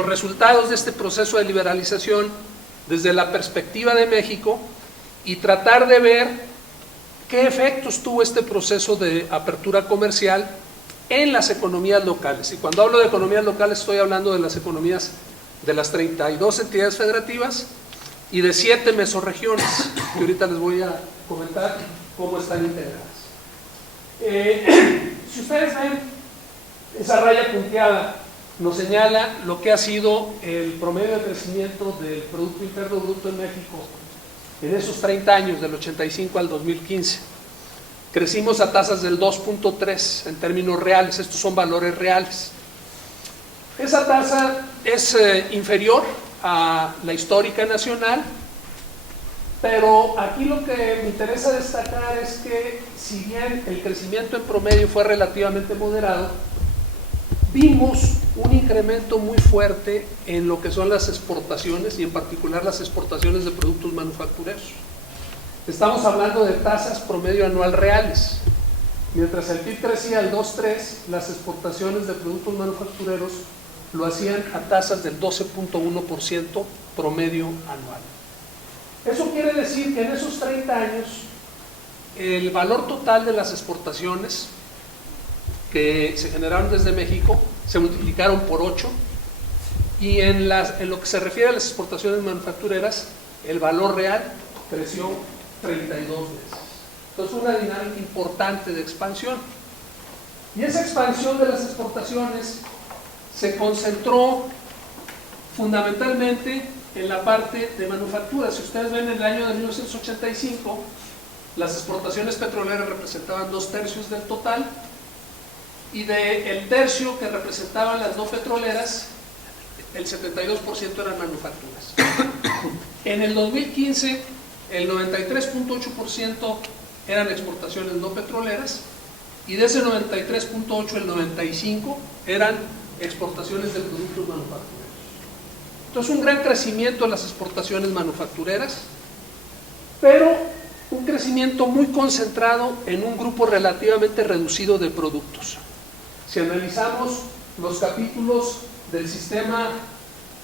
los resultados de este proceso de liberalización desde la perspectiva de México y tratar de ver qué efectos tuvo este proceso de apertura comercial en las economías locales. Y cuando hablo de economías locales estoy hablando de las economías de las 32 entidades federativas y de 7 mesorregiones, que ahorita les voy a comentar cómo están integradas. Si ustedes ven, esa raya punteada nos señala lo que ha sido el promedio de crecimiento del Producto Interno Bruto en México en esos 30 años, del 85 al 2015. Crecimos a tasas del 2.3 en términos reales, estos son valores reales. Esa tasa es inferior a la histórica nacional, pero aquí lo que me interesa destacar es que si bien el crecimiento en promedio fue relativamente moderado, vimos un incremento muy fuerte en lo que son las exportaciones y en particular las exportaciones de productos manufactureros. Estamos hablando de tasas promedio anual reales. Mientras el PIB crecía al 2.3, las exportaciones de productos manufactureros lo hacían a tasas del 12.1% promedio anual. Eso quiere decir que en esos 30 años el valor total de las exportaciones que se generaron desde México se multiplicaron por 8 y en lo que se refiere a las exportaciones manufactureras el valor real creció 32 veces. Entonces una dinámica importante de expansión, y esa expansión de las exportaciones se concentró fundamentalmente en la parte de manufactura. Si ustedes ven, en el año de 1985 las exportaciones petroleras representaban 2/3 del total, y del tercio que representaban las no petroleras, el 72% eran manufacturas. En el 2015, el 93.8% eran exportaciones no petroleras, y de ese 93.8, el 95% eran exportaciones de productos manufactureros. Entonces, un gran crecimiento en las exportaciones manufactureras, pero un crecimiento muy concentrado en un grupo relativamente reducido de productos. Si analizamos los capítulos del sistema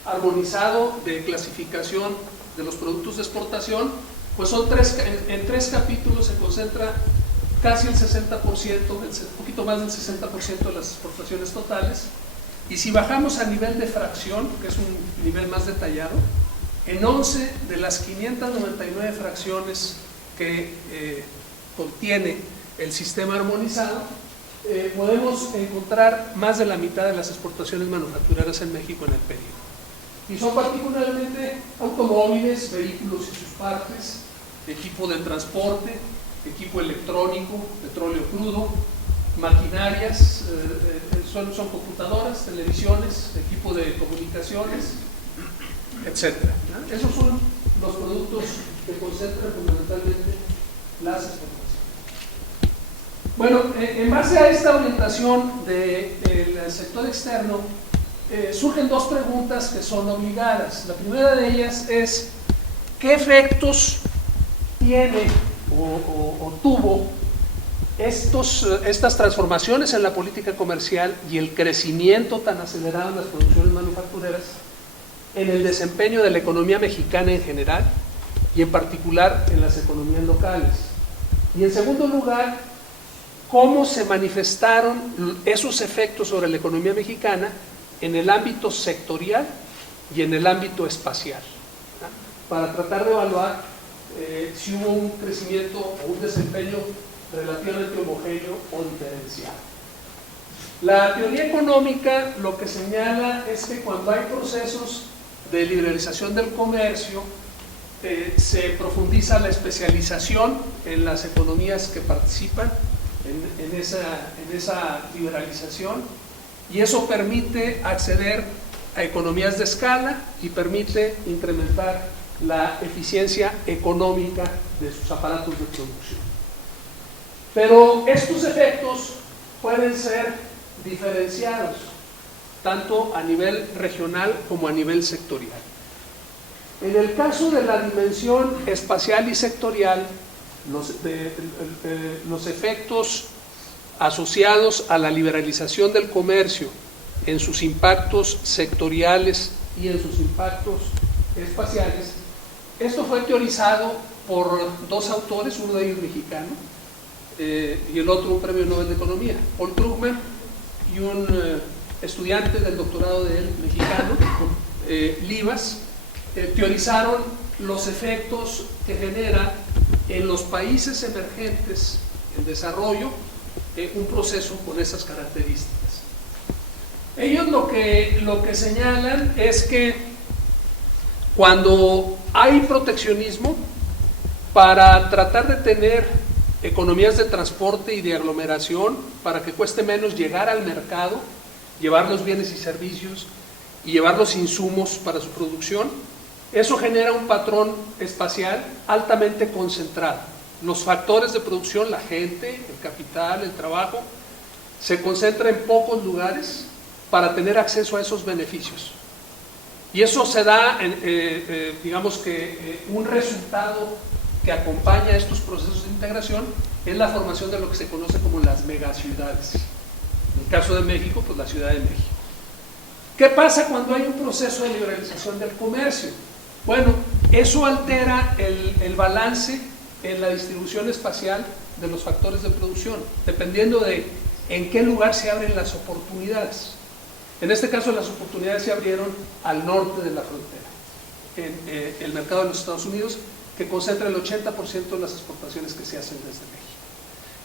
armonizado de clasificación de los productos de exportación, pues son en tres capítulos se concentra casi el 60%, un poquito más del 60% de las exportaciones totales. Y si bajamos a nivel de fracción, que es un nivel más detallado, en 11 de las 599 fracciones que contiene el sistema armonizado, podemos encontrar más de la mitad de las exportaciones manufactureras en México en el periodo. Y son particularmente automóviles, vehículos y sus partes, equipo de transporte, equipo electrónico, petróleo crudo, maquinarias, son computadoras, televisiones, equipo de comunicaciones, etc. Esos son los productos que concentran fundamentalmente las exportaciones. Bueno, en base a esta orientación del sector externo, surgen dos preguntas que son obligadas. La primera de ellas es: ¿qué efectos tiene o tuvo estas transformaciones en la política comercial y el crecimiento tan acelerado en las producciones manufactureras en el desempeño de la economía mexicana en general y en particular en las economías locales? Y en segundo lugar, ¿cómo se manifestaron esos efectos sobre la economía mexicana en el ámbito sectorial y en el ámbito espacial? Para tratar de evaluar si hubo un crecimiento o un desempeño relativamente homogéneo o diferenciado. La teoría económica lo que señala es que cuando hay procesos de liberalización del comercio, se profundiza la especialización en las economías que participan en esa liberalización, y eso permite acceder a economías de escala y permite incrementar la eficiencia económica de sus aparatos de producción. Pero estos efectos pueden ser diferenciados tanto a nivel regional como a nivel sectorial. En el caso de la dimensión espacial y sectorial, los efectos asociados a la liberalización del comercio en sus impactos sectoriales y en sus impactos espaciales. Esto fue teorizado por dos autores, uno de ellos mexicano y el otro un premio Nobel de Economía, Paul Krugman y un estudiante del doctorado de él, mexicano, Livas, teorizaron los efectos que genera en los países emergentes en desarrollo un proceso con esas características. Ellos lo que señalan es que cuando hay proteccionismo, para tratar de tener economías de transporte y de aglomeración, para que cueste menos llegar al mercado, llevar los bienes y servicios y llevar los insumos para su producción, eso genera un patrón espacial altamente concentrado. Los factores de producción, la gente, el capital, el trabajo, se concentra en pocos lugares para tener acceso a esos beneficios. Y eso se da, digamos que un resultado que acompaña a estos procesos de integración es la formación de lo que se conoce como las megaciudades. En el caso de México, pues la Ciudad de México. ¿Qué pasa cuando hay un proceso de liberalización del comercio? Bueno, eso altera el balance en la distribución espacial de los factores de producción, dependiendo de en qué lugar se abren las oportunidades. En este caso, las oportunidades se abrieron al norte de la frontera, en el mercado de los Estados Unidos, que concentra el 80% de las exportaciones que se hacen desde México.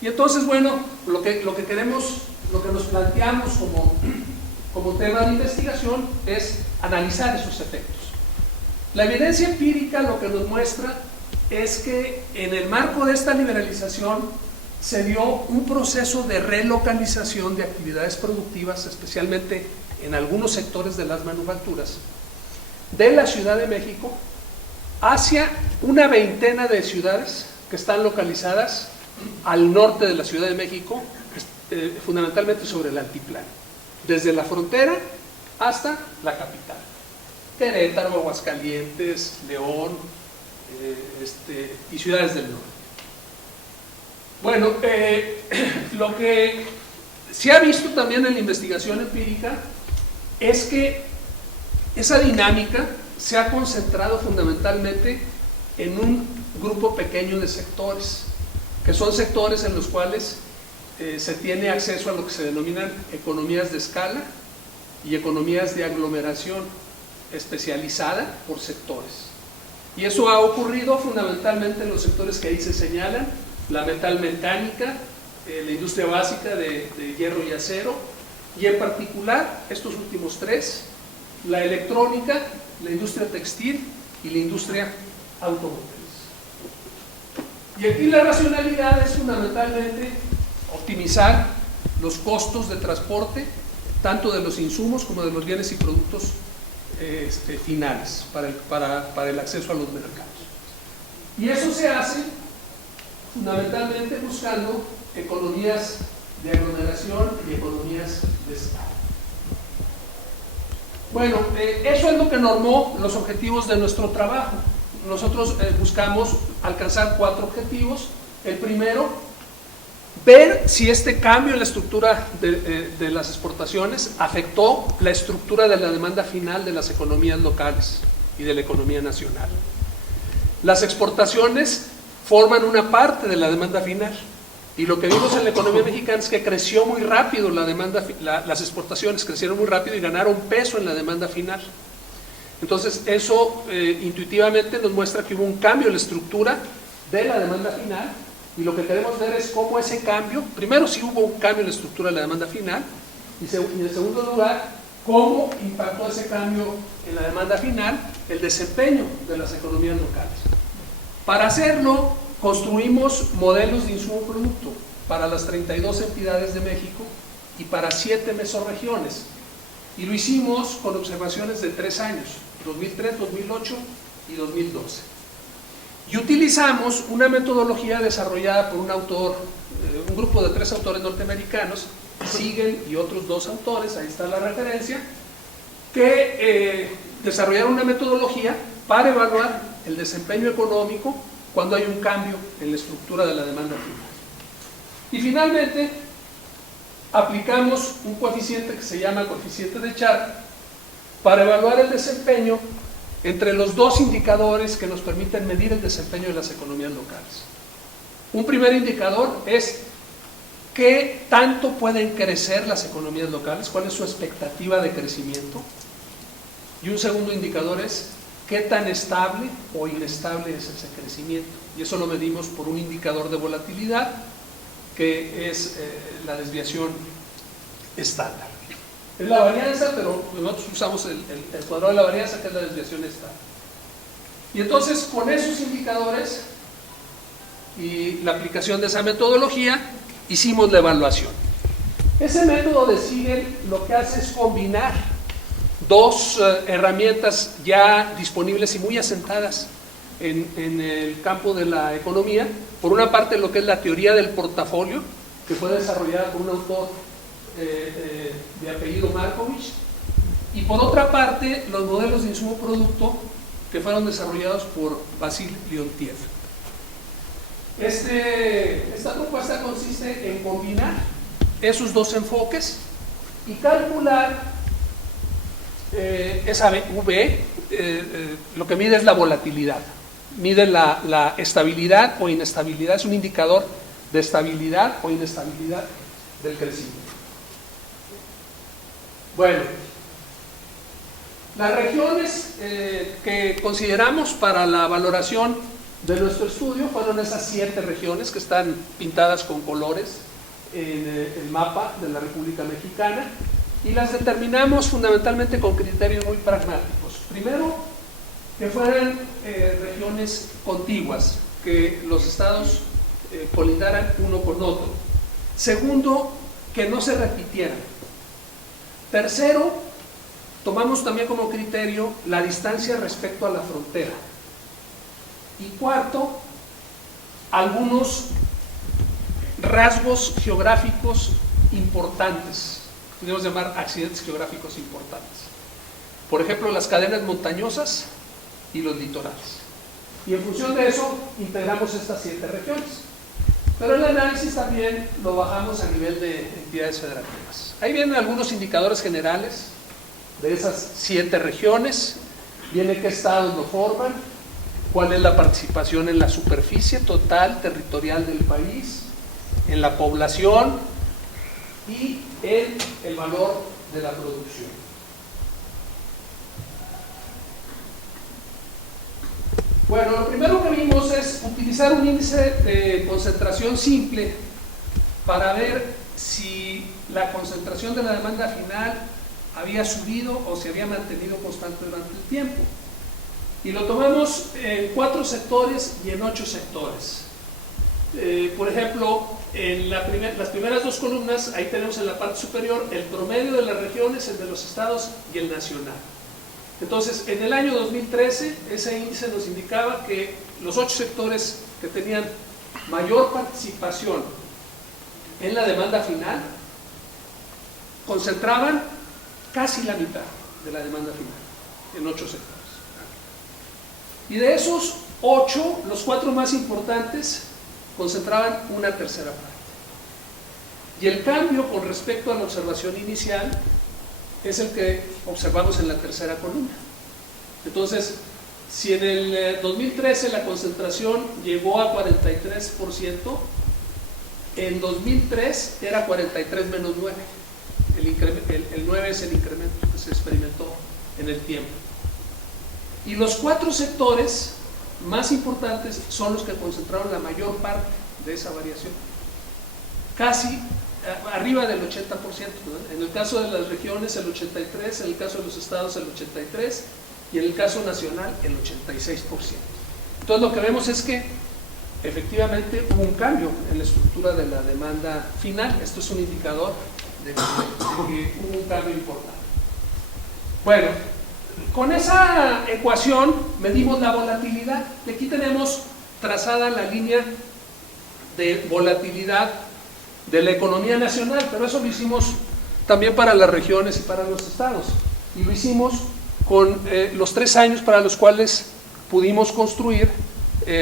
Y entonces, bueno, lo que queremos, lo que nos planteamos como tema de investigación es analizar esos efectos. La evidencia empírica lo que nos muestra es que en el marco de esta liberalización se dio un proceso de relocalización de actividades productivas, especialmente en algunos sectores de las manufacturas, de la Ciudad de México hacia una veintena de ciudades que están localizadas al norte de la Ciudad de México, fundamentalmente sobre el altiplano, desde la frontera hasta la capital. Querétaro, Aguascalientes, León y ciudades del norte. Bueno, lo que se ha visto también en la investigación empírica es que esa dinámica se ha concentrado fundamentalmente en un grupo pequeño de sectores, que son sectores en los cuales se tiene acceso a lo que se denominan economías de escala y economías de aglomeración especializada por sectores. Y eso ha ocurrido fundamentalmente en los sectores que ahí se señalan: la metalmecánica, la industria básica de hierro y acero, y en particular, estos últimos tres, la electrónica, la industria textil y la industria automotriz. Y aquí la racionalidad es fundamentalmente optimizar los costos de transporte, tanto de los insumos como de los bienes y productos finales, para el acceso a los mercados. Y eso se hace fundamentalmente buscando economías de aglomeración y economías de escala. Bueno, eso es lo que normó los objetivos de nuestro trabajo. Nosotros buscamos alcanzar 4 objetivos. El primero, ver si este cambio en la estructura de las exportaciones afectó la estructura de la demanda final de las economías locales y de la economía nacional. Las exportaciones forman una parte de la demanda final, y lo que vimos en la economía mexicana es que creció muy rápido las exportaciones crecieron muy rápido y ganaron peso en la demanda final. Entonces eso intuitivamente nos muestra que hubo un cambio en la estructura de la demanda final, y lo que queremos ver es cómo ese cambio, primero si hubo un cambio en la estructura de la demanda final, y en segundo lugar, cómo impactó ese cambio en la demanda final el desempeño de las economías locales. Para hacerlo, construimos modelos de insumo-producto para las 32 entidades de México y para 7 mesorregiones, y lo hicimos con observaciones de 3 años, 2003, 2008 y 2012. Y utilizamos una metodología desarrollada por un autor, un grupo de 3 autores norteamericanos, Siegel y otros 2 autores, ahí está la referencia, que desarrollaron una metodología para evaluar el desempeño económico cuando hay un cambio en la estructura de la demanda final. Y finalmente, aplicamos un coeficiente que se llama coeficiente de Sharpe para evaluar el desempeño entre los dos indicadores que nos permiten medir el desempeño de las economías locales. Un primer indicador es qué tanto pueden crecer las economías locales, cuál es su expectativa de crecimiento. Y un segundo indicador es qué tan estable o inestable es ese crecimiento. Y eso lo medimos por un indicador de volatilidad que es la desviación estándar. Es la varianza, pero nosotros usamos el cuadrado de la varianza, que es la desviación estándar. Y entonces, con esos indicadores y la aplicación de esa metodología, hicimos la evaluación. Ese método de Siegel lo que hace es combinar dos herramientas ya disponibles y muy asentadas en el campo de la economía. Por una parte, lo que es la teoría del portafolio, que fue desarrollada por un autor de apellido Markovich, y por otra parte, los modelos de insumo producto que fueron desarrollados por Vasil Leontiev. Esta propuesta consiste en combinar esos dos enfoques y calcular esa V, lo que mide es la volatilidad, mide la estabilidad o inestabilidad, es un indicador de estabilidad o inestabilidad del crecimiento. Bueno, las regiones que consideramos para la valoración de nuestro estudio fueron esas 7 regiones que están pintadas con colores en el mapa de la República Mexicana, y las determinamos fundamentalmente con criterios muy pragmáticos. Primero, que fueran regiones contiguas, que los estados colindaran uno con otro. Segundo, que no se repitieran. Tercero, tomamos también como criterio la distancia respecto a la frontera. Y cuarto, algunos rasgos geográficos importantes, podríamos llamar accidentes geográficos importantes. Por ejemplo, las cadenas montañosas y los litorales. Y en función de eso, integramos estas 7 regiones. Pero el análisis también lo bajamos a nivel de entidades federativas. Ahí vienen algunos indicadores generales de esas 7 regiones. Viene qué estados lo forman, cuál es la participación en la superficie total territorial del país, en la población y en el valor de la producción. Bueno, lo primero que vimos es utilizar un índice de concentración simple para ver si la concentración de la demanda final había subido o se había mantenido constante durante el tiempo. Y lo tomamos en 4 sectores y en 8 sectores. Por ejemplo, en las primeras 2 columnas, ahí tenemos en la parte superior el promedio de las regiones, el de los estados y el nacional. Entonces, en el año 2013, ese índice nos indicaba que los 8 sectores que tenían mayor participación en la demanda final concentraban casi la mitad de la demanda final, en 8 sectores. Y de esos 8, los 4 más importantes concentraban una tercera parte. Y el cambio con respecto a la observación inicial es el que observamos en la tercera columna. Entonces, si en el 2013 la concentración llegó a 43%, en 2003 era 43 menos 9. El 9 es el incremento que se experimentó en el tiempo. Y los 4 sectores más importantes son los que concentraron la mayor parte de esa variación. Casi arriba del 80%, ¿no? En el caso de las regiones el 83%, en el caso de los estados el 83% y en el caso nacional el 86%. Entonces lo que vemos es que efectivamente hubo un cambio en la estructura de la demanda final. Esto es un indicador de que hubo un cambio importante. Bueno, con esa ecuación medimos la volatilidad. Y aquí tenemos trazada la línea de volatilidad de la economía nacional, pero eso lo hicimos también para las regiones y para los estados. Y lo hicimos con los 3 años para los cuales pudimos construir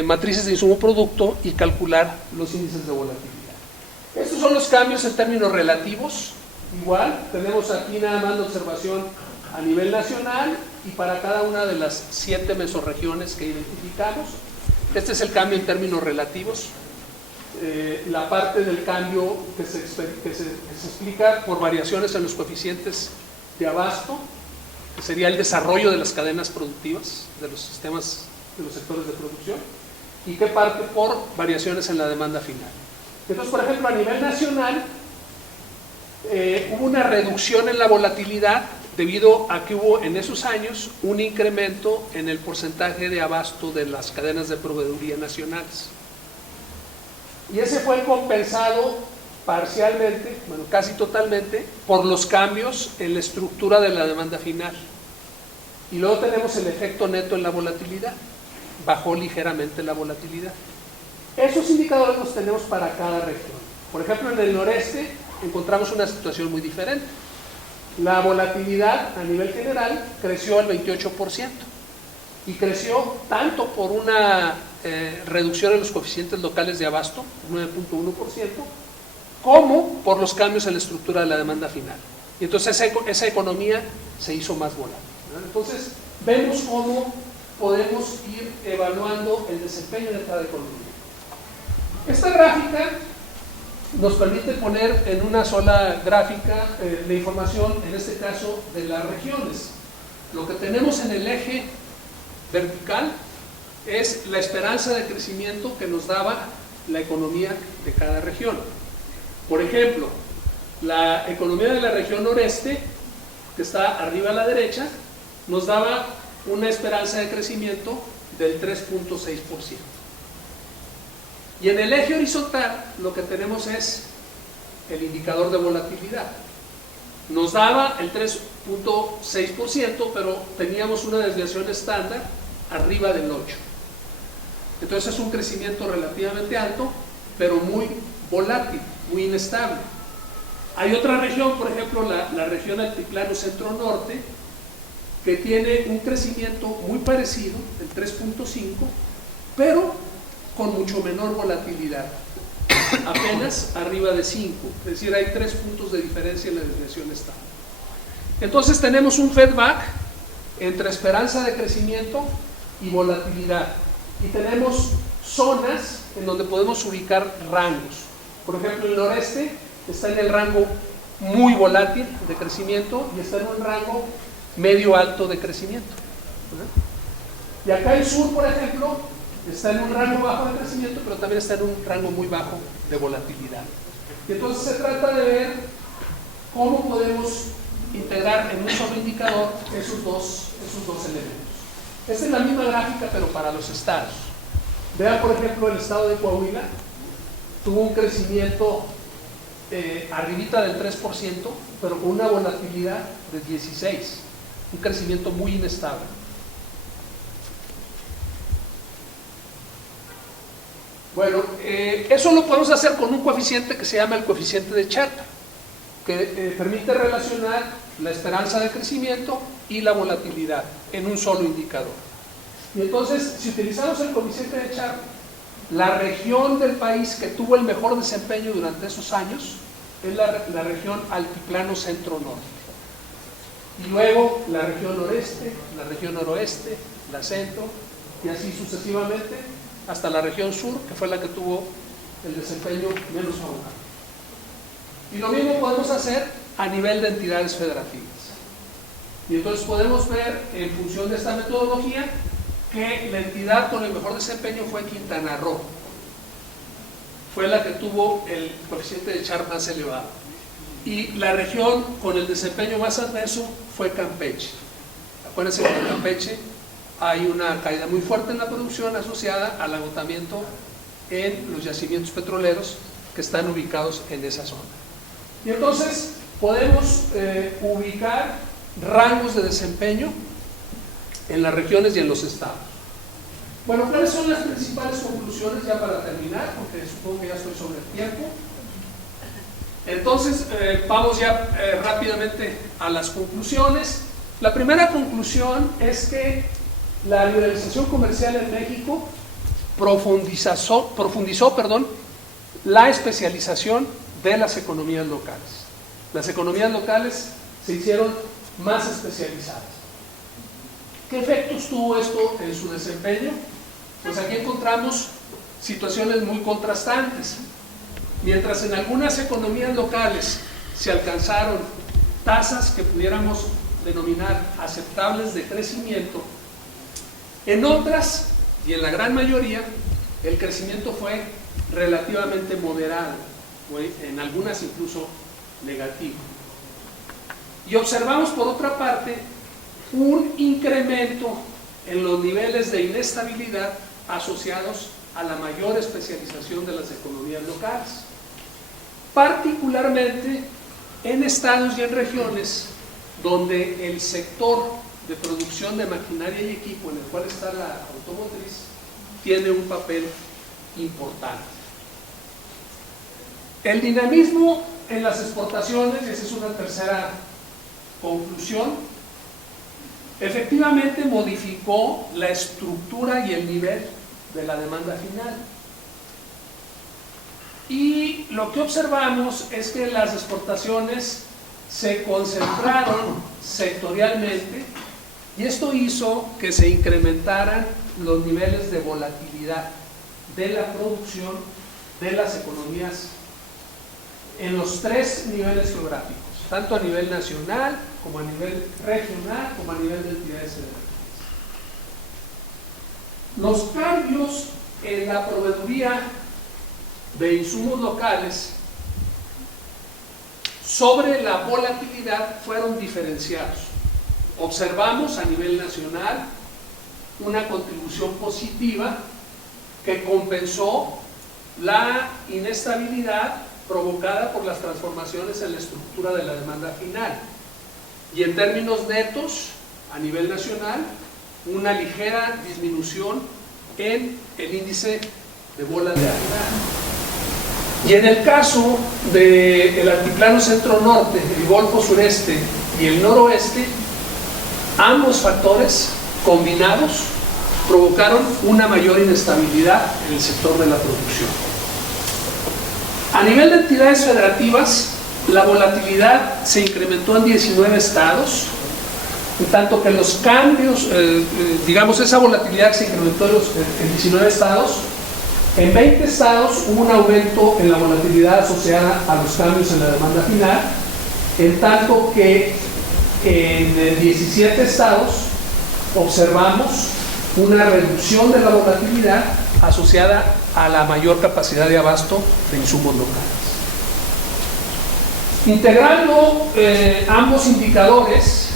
matrices de insumo producto y calcular los índices de volatilidad. Estos son los cambios en términos relativos. Igual, tenemos aquí nada más la observación a nivel nacional y para cada una de las 7 mesorregiones que identificamos. Este es el cambio en términos relativos. La parte del cambio que se explica por variaciones en los coeficientes de abasto, que sería el desarrollo de las cadenas productivas, de los sistemas, de los sectores de producción, y que parte por variaciones en la demanda final. Entonces, por ejemplo, a nivel nacional, hubo una reducción en la volatilidad debido a que hubo en esos años un incremento en el porcentaje de abasto de las cadenas de proveeduría nacionales. Y ese fue compensado parcialmente, bueno, casi totalmente, por los cambios en la estructura de la demanda final. Y luego tenemos el efecto neto en la volatilidad. Bajó ligeramente la volatilidad. Esos indicadores los tenemos para cada región. Por ejemplo, en el noreste encontramos una situación muy diferente. La volatilidad a nivel general creció al 28% y creció tanto por una reducción en los coeficientes locales de abasto, 9.1%, como por los cambios en la estructura de la demanda final. Y entonces esa economía se hizo más volátil, ¿no? Entonces vemos cómo podemos ir evaluando el desempeño de cada economía. Esta gráfica nos permite poner en una sola gráfica la información, en este caso, de las regiones. Lo que tenemos en el eje vertical es la esperanza de crecimiento que nos daba la economía de cada región. Por ejemplo, la economía de la región noreste, que está arriba a la derecha, nos daba una esperanza de crecimiento del 3.6%. Y en el eje horizontal lo que tenemos es el indicador de volatilidad. Nos daba el 3.6%, pero teníamos una desviación estándar arriba del 8%. Entonces es un crecimiento relativamente alto, pero muy volátil, muy inestable. Hay otra región, por ejemplo, la región altiplano centro-norte, que tiene un crecimiento muy parecido, el 3.5%, pero con mucho menor volatilidad, apenas arriba de 5, es decir, hay 3 puntos de diferencia en la desviación estándar. Entonces tenemos un feedback entre esperanza de crecimiento y volatilidad, y tenemos zonas en donde podemos ubicar rangos. Por ejemplo, el noreste está en el rango muy volátil de crecimiento y está en un rango medio alto de crecimiento. Y acá el sur, por ejemplo, está en un rango bajo de crecimiento, pero también está en un rango muy bajo de volatilidad. Y entonces se trata de ver cómo podemos integrar en un solo indicador esos dos elementos. Esta es la misma gráfica, pero para los estados. Vean, por ejemplo, el estado de Coahuila tuvo un crecimiento arribita del 3%, pero con una volatilidad de 16%, un crecimiento muy inestable. Bueno, eso lo podemos hacer con un coeficiente que se llama el coeficiente de Charta, que permite relacionar la esperanza de crecimiento y la volatilidad en un solo indicador. Y entonces, si utilizamos el coeficiente de Charta, la región del país que tuvo el mejor desempeño durante esos años es la región altiplano centro-norte. Y luego la región noreste, la región noroeste, la centro, y así sucesivamente, hasta la región sur, que fue la que tuvo el desempeño menos favorable. Y lo mismo podemos hacer a nivel de entidades federativas. Y entonces podemos ver, en función de esta metodología, que la entidad con el mejor desempeño fue Quintana Roo. Fue la que tuvo el coeficiente de Charta más elevado. Y la región con el desempeño más adverso fue Campeche. Acuérdense que en Campeche hay una caída muy fuerte en la producción asociada al agotamiento en los yacimientos petroleros que están ubicados en esa zona. Y entonces podemos ubicar rangos de desempeño en las regiones y en los estados. Bueno, ¿cuáles son las principales conclusiones ya para terminar? Porque supongo que ya estoy sobre el tiempo. Entonces, vamos ya rápidamente a las conclusiones. La primera conclusión es que la liberalización comercial en México profundizó la especialización de las economías locales. Las economías locales se hicieron más especializadas. ¿Qué efectos tuvo esto en su desempeño? Pues aquí encontramos situaciones muy contrastantes. Mientras en algunas economías locales se alcanzaron tasas que pudiéramos denominar aceptables de crecimiento, en otras, y en la gran mayoría, el crecimiento fue relativamente moderado, en algunas incluso negativo. Y observamos por otra parte un incremento en los niveles de inestabilidad asociados a la mayor especialización de las economías locales, particularmente en estados y en regiones donde el sector de producción de maquinaria y equipo, en el cual está la automotriz, tiene un papel importante. El dinamismo en las exportaciones, esa es una tercera conclusión, efectivamente modificó la estructura y el nivel de la demanda final. Y lo que observamos es que las exportaciones se concentraron sectorialmente y esto hizo que se incrementaran los niveles de volatilidad de la producción de las economías en los tres niveles geográficos, tanto a nivel nacional, como a nivel regional, como a nivel de entidades federativas. Los cambios en la proveeduría de insumos locales sobre la volatilidad fueron diferenciados. Observamos a nivel nacional una contribución positiva que compensó la inestabilidad provocada por las transformaciones en la estructura de la demanda final. Y en términos netos, a nivel nacional, una ligera disminución en el índice de volatilidad. Y en el caso del altiplano centro-norte, el Golfo Sureste y el noroeste, ambos factores combinados provocaron una mayor inestabilidad en el sector de la producción. A nivel de entidades federativas, la volatilidad se incrementó en 19 estados, en tanto que los cambios, digamos, esa volatilidad se incrementó en 19 estados. En 20 estados hubo un aumento en la volatilidad asociada a los cambios en la demanda final, en tanto que en 17 estados observamos una reducción de la volatilidad asociada a la mayor capacidad de abasto de insumos locales. Integrando ambos indicadores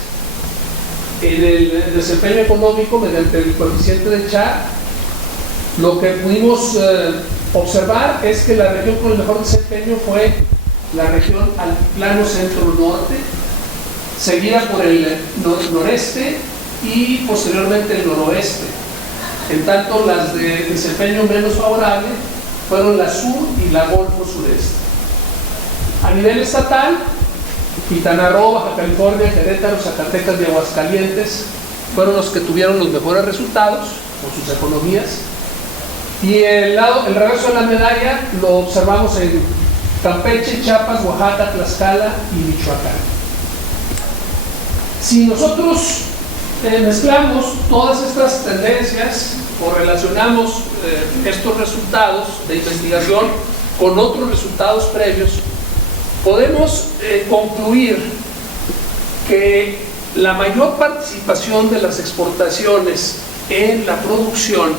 en el desempeño económico mediante el coeficiente de Char, lo que pudimos observar es que la región con el mejor desempeño fue la región altiplano centro-norte, seguida por el noreste y posteriormente el noroeste. En tanto, las de desempeño menos favorable fueron la sur y la Golfo Sureste. A nivel estatal, Quintana Roo, Baja California, Querétaro, Zacatecas y Aguascalientes fueron los que tuvieron los mejores resultados con sus economías. Y el reverso de la medalla lo observamos en Campeche, Chiapas, Oaxaca, Tlaxcala y Michoacán. Si nosotros mezclamos todas estas tendencias o relacionamos estos resultados de investigación con otros resultados previos, podemos concluir que la mayor participación de las exportaciones en la producción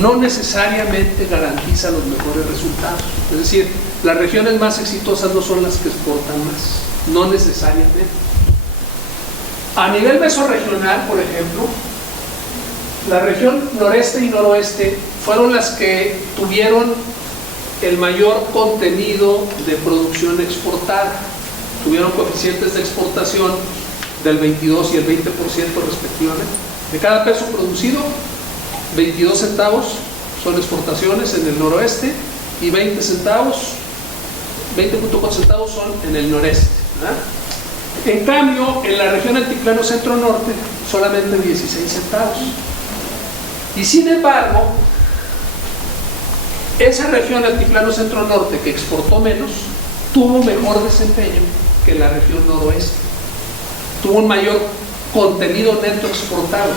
no necesariamente garantiza los mejores resultados. Es decir, las regiones más exitosas no son las que exportan más, no necesariamente. A nivel mesorregional, por ejemplo, la región noreste y noroeste fueron las que tuvieron el mayor contenido de producción exportada. Tuvieron coeficientes de exportación del 22 y el 20% respectivamente. De cada peso producido, 22 centavos son exportaciones en el noroeste y 20.4 centavos son en el noreste, ¿verdad? En cambio, en la región altiplano centro-norte, solamente 16 centavos. Y sin embargo, esa región altiplano centro-norte que exportó menos, tuvo mejor desempeño que la región noroeste. Tuvo un mayor contenido neto exportado.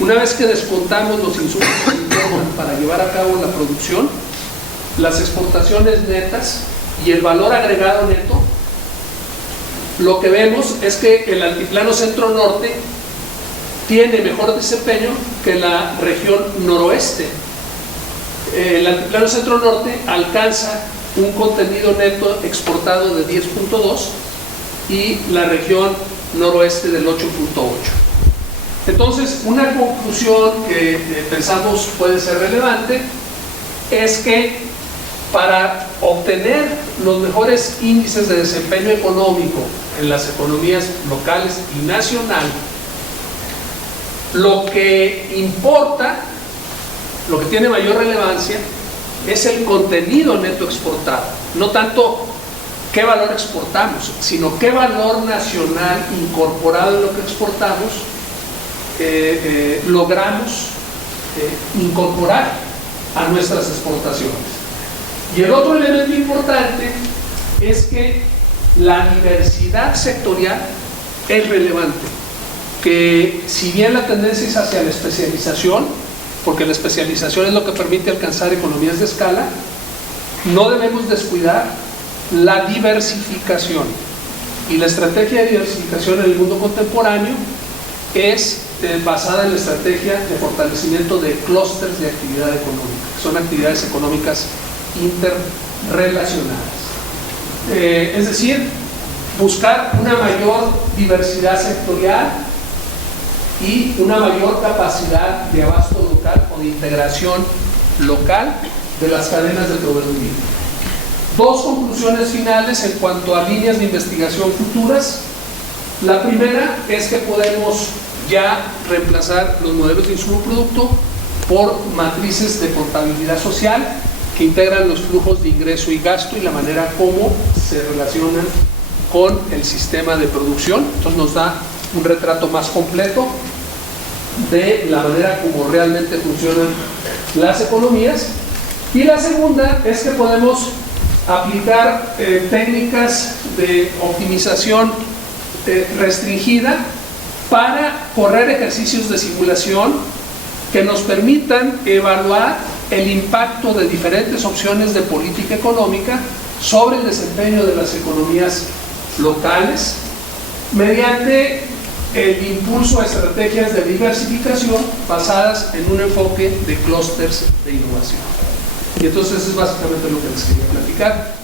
Una vez que descontamos los insumos internos para llevar a cabo la producción, las exportaciones netas y el valor agregado neto, lo que vemos es que el altiplano centro-norte tiene mejor desempeño que la región noroeste. El altiplano centro-norte alcanza un contenido neto exportado de 10.2 y la región noroeste del 8.8. Entonces, una conclusión que pensamos puede ser relevante es que para obtener los mejores índices de desempeño económico en las economías locales y nacional, lo que importa, lo que tiene mayor relevancia, es el contenido neto exportado, no tanto qué valor exportamos, sino qué valor nacional incorporado en lo que exportamos logramos incorporar a nuestras exportaciones. Y el otro elemento importante es que la diversidad sectorial es relevante, que si bien la tendencia es hacia la especialización, porque la especialización es lo que permite alcanzar economías de escala, no debemos descuidar la diversificación. Y la estrategia de diversificación en el mundo contemporáneo es basada en la estrategia de fortalecimiento de clústeres de actividad económica, que son actividades económicas interrelacionadas. Es decir, buscar una mayor diversidad sectorial y una mayor capacidad de abasto local o de integración local de las cadenas de proveeduría. Dos conclusiones finales en cuanto a líneas de investigación futuras. La primera es que podemos ya reemplazar los modelos de insumo-producto por matrices de contabilidad social que integran los flujos de ingreso y gasto y la manera como se relacionan con el sistema de producción. Entonces nos da un retrato más completo de la manera como realmente funcionan las economías. Y la segunda es que podemos aplicar técnicas de optimización restringida para correr ejercicios de simulación que nos permitan evaluar el impacto de diferentes opciones de política económica sobre el desempeño de las economías locales mediante el impulso a estrategias de diversificación basadas en un enfoque de clústeres de innovación. Y entonces eso es básicamente lo que les quería platicar.